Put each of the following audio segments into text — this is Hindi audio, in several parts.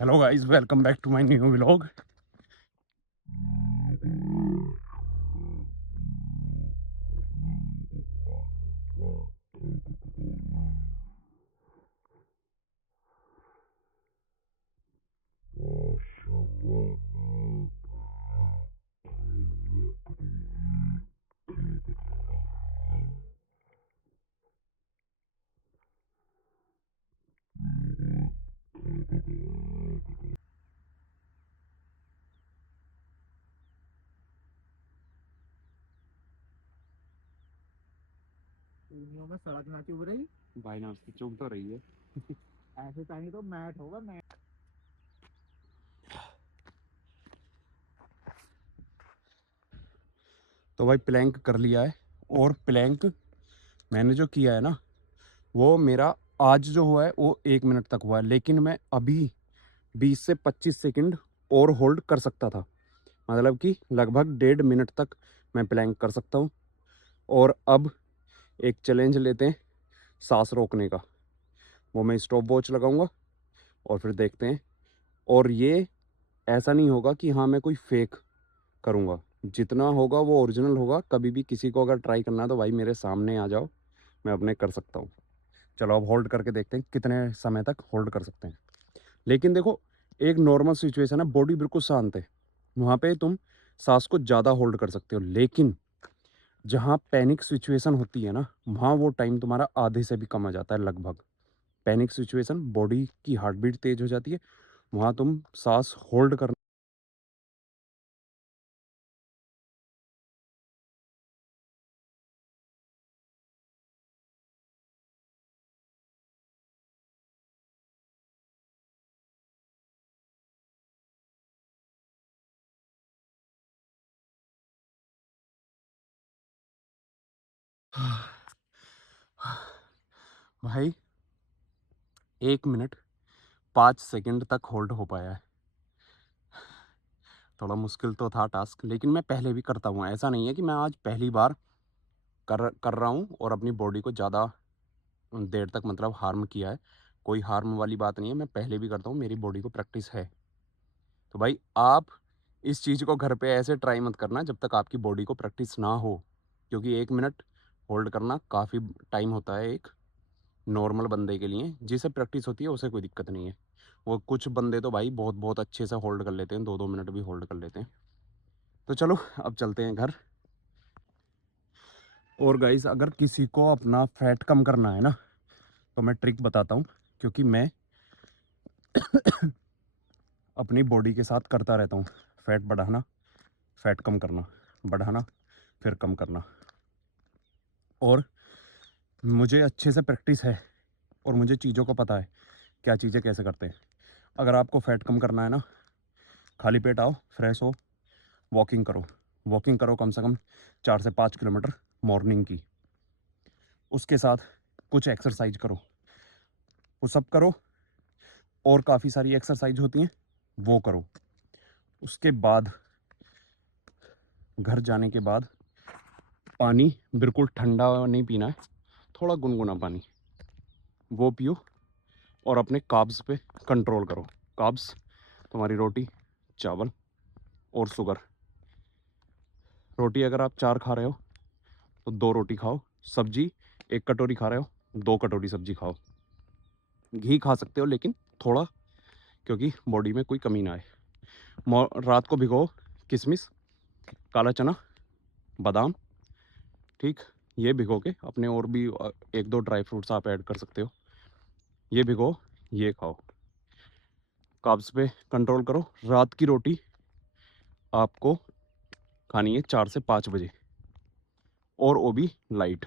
Hello guys, welcome back to my new vlog. यूनियों में सड़क ना चुभ रही। भाई ना उसकी चुभ तो रही है। ऐसे चाहिए तो मैट होगा मैट। तो भाई प्लैंक कर लिया है। और प्लैंक मैंने जो किया है ना, वो मेरा आज जो हुआ है वो 1 मिनट तक हुआ है, लेकिन मैं अभी 20 से 25 सेकंड और होल्ड कर सकता था। मतलब कि लगभग 1.5 मिनट तक मैं प्लैंक कर सकता हूँ। और अब एक चैलेंज लेते हैं सांस रोकने का। वो मैं स्टॉप वॉच लगाऊंगा और फिर देखते हैं। और ये ऐसा नहीं होगा कि हाँ मैं कोई फेक करूँगा, जितना होगा वो ओरिजिनल होगा। कभी भी किसी को अगर ट्राई करना है तो भाई मेरे सामने आ जाओ, मैं अपने कर सकता हूँ। चलो अब होल्ड करके देखते हैं कितने समय तक होल्ड कर सकते हैं। लेकिन देखो, एक नॉर्मल सिचुएशन है, बॉडी बिल्कुल शांत है, वहाँ पे तुम सांस को ज़्यादा होल्ड कर सकते हो। लेकिन जहाँ पैनिक सिचुएशन होती है ना, वहाँ वो टाइम तुम्हारा आधे से भी कम आ जाता है लगभग। पैनिक सिचुएशन, बॉडी की हार्ट बीट तेज हो जाती है, वहाँ तुम सांस होल्ड करना। भाई 1 मिनट 5 सेकंड तक होल्ड हो पाया है। थोड़ा मुश्किल तो था टास्क, लेकिन मैं पहले भी करता हूँ। ऐसा नहीं है कि मैं आज पहली बार कर रहा हूँ और अपनी बॉडी को ज़्यादा देर तक मतलब हार्म किया है। कोई हार्म वाली बात नहीं है, मैं पहले भी करता हूँ, मेरी बॉडी को प्रैक्टिस है। तो भाई आप इस चीज़ को घर पे ऐसे ट्राई मत करना जब तक आपकी बॉडी को प्रैक्टिस ना हो, क्योंकि 1 मिनट होल्ड करना काफ़ी टाइम होता है एक नॉर्मल बंदे के लिए। जिसे प्रैक्टिस होती है उसे कोई दिक्कत नहीं है। वो कुछ बंदे तो भाई बहुत बहुत अच्छे से होल्ड कर लेते हैं, 2-2 मिनट भी होल्ड कर लेते हैं। तो चलो अब चलते हैं घर। और गाइस, अगर किसी को अपना फैट कम करना है ना, तो मैं ट्रिक बताता हूँ, क्योंकि मैं अपनी बॉडी के साथ करता रहता हूँ। फैट बढ़ाना, फैट कम करना, बढ़ाना, फिर कम करना। और मुझे अच्छे से प्रैक्टिस है और मुझे चीज़ों का पता है क्या चीज़ें कैसे करते हैं। अगर आपको फैट कम करना है ना, खाली पेट आओ, फ्रेश हो, वॉकिंग करो। वॉकिंग करो कम से कम 4 से 5 किलोमीटर मॉर्निंग की। उसके साथ कुछ एक्सरसाइज करो, पुशअप करो, और काफ़ी सारी एक्सरसाइज होती हैं, वो करो। उसके बाद घर जाने के बाद पानी बिल्कुल ठंडा नहीं पीना है, थोड़ा गुनगुना पानी वो पियो। और अपने कार्ब्स पे कंट्रोल करो। कार्ब्स तुम्हारी रोटी, चावल और शुगर। रोटी अगर आप 4 खा रहे हो तो 2 रोटी खाओ। सब्जी 1 कटोरी खा रहे हो, 2 कटोरी सब्जी खाओ। घी खा सकते हो लेकिन थोड़ा, क्योंकि बॉडी में कोई कमी ना आए। रात को भिगो किशमिश, काला चना, बादाम, ठीक, ये भिगो के अपने और भी 1-2 ड्राई फ्रूट्स आप ऐड कर सकते हो। ये भिगो, ये खाओ। कार्ब्स पे कंट्रोल करो। रात की रोटी आपको खानी है 4 से 5 बजे, और वो भी लाइट।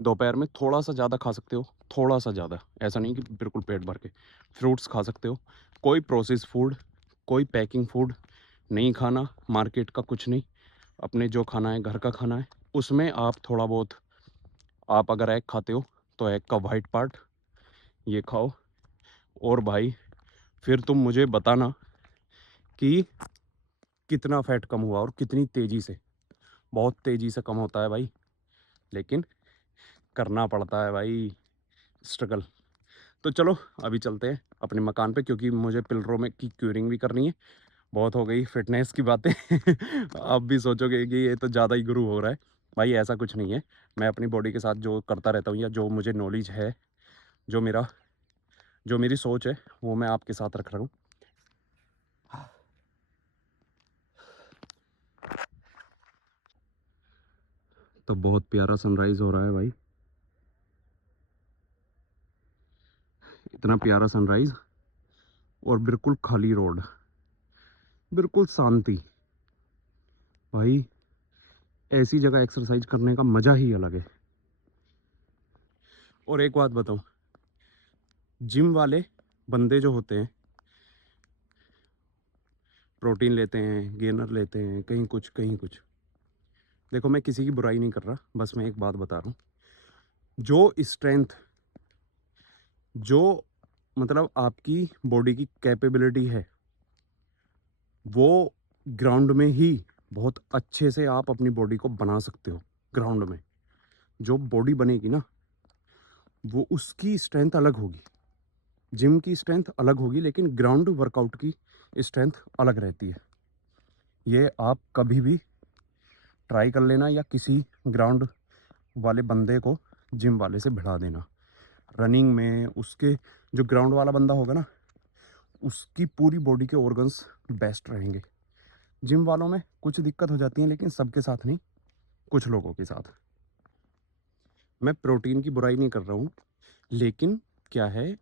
दोपहर में थोड़ा सा ज़्यादा खा सकते हो, थोड़ा सा ज़्यादा, ऐसा नहीं कि बिल्कुल पेट भर के। फ्रूट्स खा सकते हो। कोई प्रोसेस फूड, कोई पैकिंग फूड नहीं खाना, मार्केट का कुछ नहीं। अपने जो खाना है घर का खाना है। उसमें आप थोड़ा बहुत, आप अगर एग खाते हो तो एग का वाइट पार्ट ये खाओ। और भाई फिर तुम मुझे बताना कि कितना फैट कम हुआ और कितनी तेज़ी से। बहुत तेज़ी से कम होता है भाई, लेकिन करना पड़ता है भाई, स्ट्रगल। तो चलो अभी चलते हैं अपने मकान पे, क्योंकि मुझे पिलरों में की क्यूरिंग भी करनी है। बहुत हो गई फिटनेस की बातें। आप भी सोचोगे कि ये तो ज़्यादा ही गुरु हो रहा है। भाई ऐसा कुछ नहीं है। मैं अपनी बॉडी के साथ जो करता रहता हूँ या जो मुझे नॉलेज है, जो मेरा जो मेरी सोच है, वो मैं आपके साथ रख रहा हूँ। तो बहुत प्यारा सनराइज हो रहा है भाई, इतना प्यारा सनराइज, और बिल्कुल खाली रोड, बिल्कुल शांति। भाई ऐसी जगह एक्सरसाइज करने का मज़ा ही अलग है। और एक बात बताऊं, जिम वाले बंदे जो होते हैं, प्रोटीन लेते हैं, गेनर लेते हैं, कहीं कुछ कहीं कुछ, देखो मैं किसी की बुराई नहीं कर रहा, बस मैं एक बात बता रहा हूँ। जो स्ट्रेंथ, जो मतलब आपकी बॉडी की कैपेबिलिटी है, वो ग्राउंड में ही बहुत अच्छे से आप अपनी बॉडी को बना सकते हो। ग्राउंड में जो बॉडी बनेगी ना, वो उसकी स्ट्रेंथ अलग होगी। जिम की स्ट्रेंथ अलग होगी, लेकिन ग्राउंड वर्कआउट की स्ट्रेंथ अलग रहती है। ये आप कभी भी ट्राई कर लेना, या किसी ग्राउंड वाले बंदे को जिम वाले से भिड़ा देना। रनिंग में उसके, जो ग्राउंड वाला बंदा होगा ना, उसकी पूरी बॉडी के ऑर्गन्स बेस्ट रहेंगे। जिम वालों में कुछ दिक्कत हो जाती है, लेकिन सबके साथ नहीं, कुछ लोगों के साथ। मैं प्रोटीन की बुराई नहीं कर रहा हूँ, लेकिन क्या है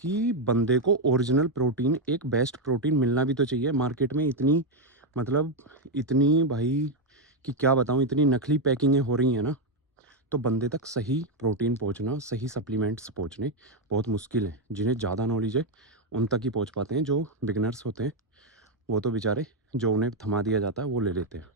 कि बंदे को ओरिजिनल प्रोटीन, एक बेस्ट प्रोटीन मिलना भी तो चाहिए। मार्केट में इतनी, मतलब इतनी भाई कि क्या बताऊँ, इतनी नकली पैकिंगें हो रही हैं ना, तो बंदे तक सही प्रोटीन पहुंचना, सही सप्लीमेंट्स पहुंचने बहुत मुश्किल है। जिन्हें ज़्यादा नॉलेज है उन तक ही पहुंच पाते हैं। जो बिगनर्स होते हैं वो तो बेचारे, जो उन्हें थमा दिया जाता है वो ले लेते हैं।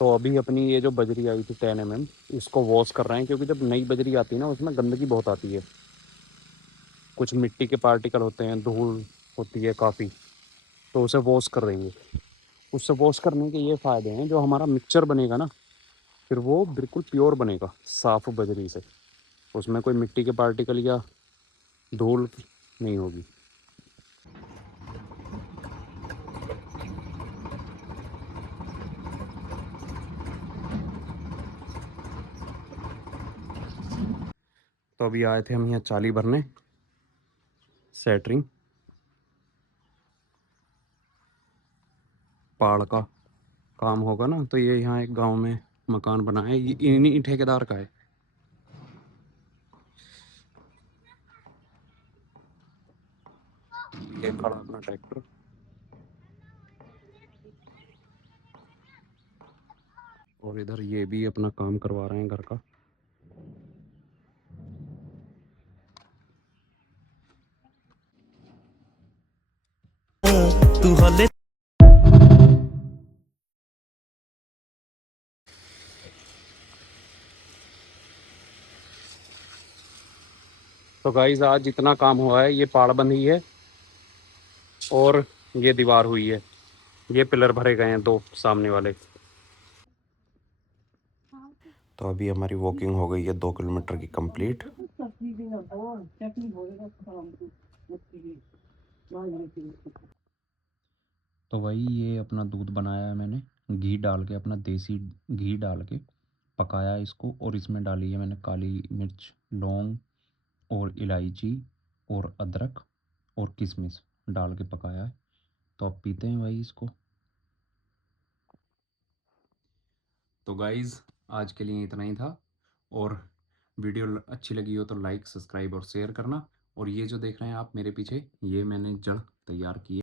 तो अभी अपनी ये जो बजरी आई थी 10 mm, इसको वॉश कर रहे हैं, क्योंकि जब नई बजरी आती है ना, उसमें गंदगी बहुत आती है। कुछ मिट्टी के पार्टिकल होते हैं, धूल होती है काफ़ी, तो उसे वॉश कर रही है। उससे वॉश करने के ये फ़ायदे हैं, जो हमारा मिक्सचर बनेगा ना, फिर वो बिल्कुल प्योर बनेगा साफ़ बजरी से। उसमें कोई मिट्टी के पार्टिकल या धूल नहीं होगी। तो अभी आए थे हम यहाँ चाली भरने, सेटरिंग पहाड़ का काम होगा ना, तो ये यहाँ एक गांव में मकान बना है, ये इन्हीं ठेकेदार का है। ये खड़ा अपना ट्रैक्टर, और इधर ये भी अपना काम करवा रहे हैं घर का। तू हले। तो गाइस आज जितना काम हुआ है, ये पाड़ बंधी है और ये दीवार हुई है, ये पिलर भरे गए हैं दो सामने वाले। तो अभी हमारी वॉकिंग हो गई है 2 किलोमीटर की कंप्लीट। तो भाई ये अपना दूध बनाया है मैंने, घी डाल के, अपना देसी घी डाल के पकाया इसको, और इसमें डाली है मैंने काली मिर्च, लौंग और इलायची और अदरक और किशमिश डाल के पकाया है। तो अब पीते हैं भाई इसको। तो गाइज़ आज के लिए इतना ही था। और वीडियो अच्छी लगी हो तो लाइक, सब्सक्राइब और शेयर करना। और ये जो देख रहे हैं आप मेरे पीछे, ये मैंने जड़ तैयार की है।